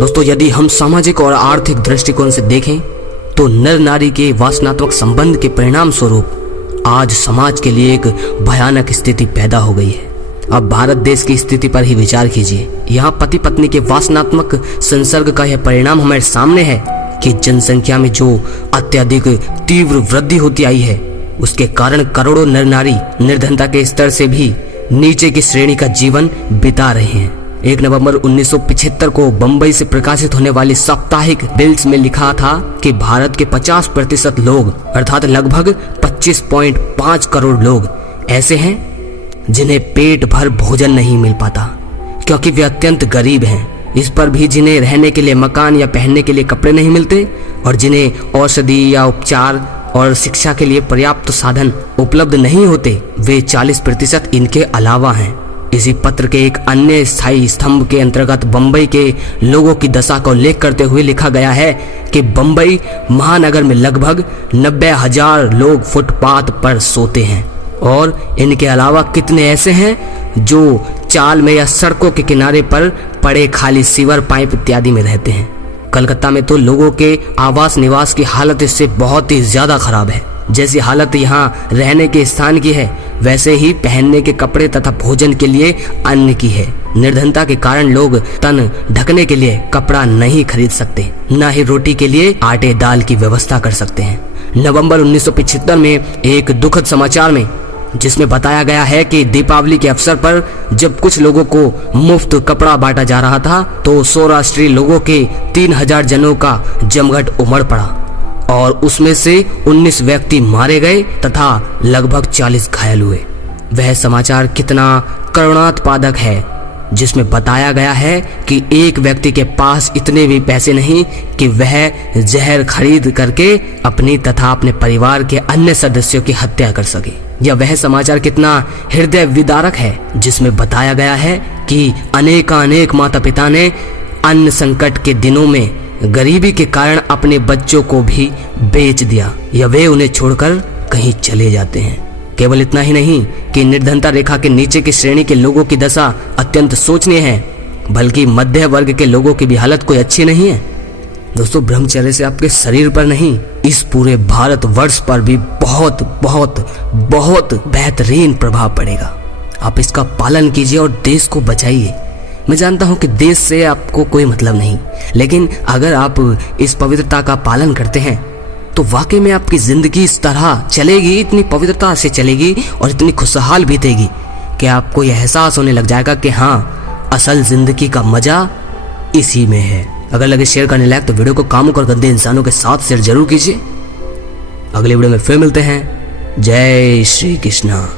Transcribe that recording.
दोस्तों, यदि हम सामाजिक और आर्थिक दृष्टिकोण से देखें तो नर नारी के वासनात्मक संबंध के परिणाम स्वरूप आज समाज के लिए एक भयानक स्थिति पैदा हो गई है। अब भारत देश की स्थिति पर ही विचार कीजिए। यहाँ पति पत्नी के वासनात्मक संसर्ग का यह परिणाम हमारे सामने है कि जनसंख्या में जो अत्यधिक तीव्र वृद्धि होती आई है, उसके कारण करोड़ों नर नारी निर्धनता के स्तर से भी नीचे की श्रेणी का जीवन बिता रहे हैं। 1 नवंबर 1975 को बंबई से प्रकाशित होने वाली साप्ताहिक बिल्स में लिखा था कि भारत के 50% लोग अर्थात लगभग 25.5 करोड़ लोग ऐसे हैं जिन्हें पेट भर भोजन नहीं मिल पाता क्योंकि वे अत्यंत गरीब हैं। इस पर भी जिन्हें रहने के लिए मकान या पहनने के लिए कपड़े नहीं मिलते और जिन्हें औषधि या उपचार और शिक्षा के लिए पर्याप्त साधन उपलब्ध नहीं होते, वे 40% इनके अलावा हैं। इसी पत्र के एक अन्य स्थायी स्तंभ के अंतर्गत बंबई के लोगों की दशा को उल्लेख करते हुए लिखा गया है कि बंबई महानगर में लगभग 90,000 लोग फुटपाथ पर सोते हैं और इनके अलावा कितने ऐसे हैं जो चाल में या सड़कों के किनारे पर पड़े खाली सीवर पाइप इत्यादि में रहते हैं। कलकत्ता में तो लोगों के आवास निवास की हालत इससे बहुत ही ज्यादा खराब है। जैसी हालत यहाँ रहने के स्थान की है, वैसे ही पहनने के कपड़े तथा भोजन के लिए अन्न की है। निर्धनता के कारण लोग तन ढकने के लिए कपड़ा नहीं खरीद सकते, न ही रोटी के लिए आटे दाल की व्यवस्था कर सकते हैं। नवंबर 1975 में एक दुखद समाचार में जिसमें बताया गया है कि दीपावली के अवसर पर जब कुछ लोगों को मुफ्त कपड़ा बांटा जा रहा था तो सौराष्ट्रीय लोगों के 3000 जनों का जमघट उमड़ पड़ा और उसमें से 19 व्यक्ति मारे गए तथा लगभग 40 घायल हुए। वह समाचार कितना करुणात्पादक है, जिसमें बताया गया है कि एक व्यक्ति के पास इतने भी पैसे नहीं कि वह जहर खरीद करके अपनी तथा अपने परिवार के अन्य सदस्यों की हत्या कर सके। यह वह समाचार कितना हृदय विदारक है, जिसमें बताया गया है कि अनेक माता पिता ने अन्न संकट के दिनों में गरीबी के कारण अपने बच्चों को भी बेच दिया या वे उन्हें छोड़कर कहीं चले जाते हैं। केवल इतना ही नहीं कि निर्धनता रेखा के नीचे की श्रेणी के लोगों की दशा अत्यंत शोचनीय है, बल्कि मध्य वर्ग के लोगों की भी हालत कोई अच्छी नहीं है। दोस्तों, ब्रह्मचर्य से आपके शरीर पर नहीं, इस पूरे भारत वर्ष पर भी बहुत बहुत बहुत बेहतरीन प्रभाव पड़ेगा। आप इसका पालन कीजिए और देश को बचाइए। मैं जानता हूं कि देश से आपको कोई मतलब नहीं, लेकिन अगर आप इस पवित्रता का पालन करते हैं तो वाकई में आपकी जिंदगी इस तरह चलेगी, इतनी पवित्रता से चलेगी और इतनी खुशहाल बीतेगी कि आपको यह एहसास होने लग जाएगा कि हाँ, असल जिंदगी का मजा इसी में है। अगर लगे शेयर करने लायक तो वीडियो को कामुक और गंदे इंसानों के साथ शेयर जरूर कीजिए। अगले वीडियो में फिर मिलते हैं। जय श्री कृष्णा।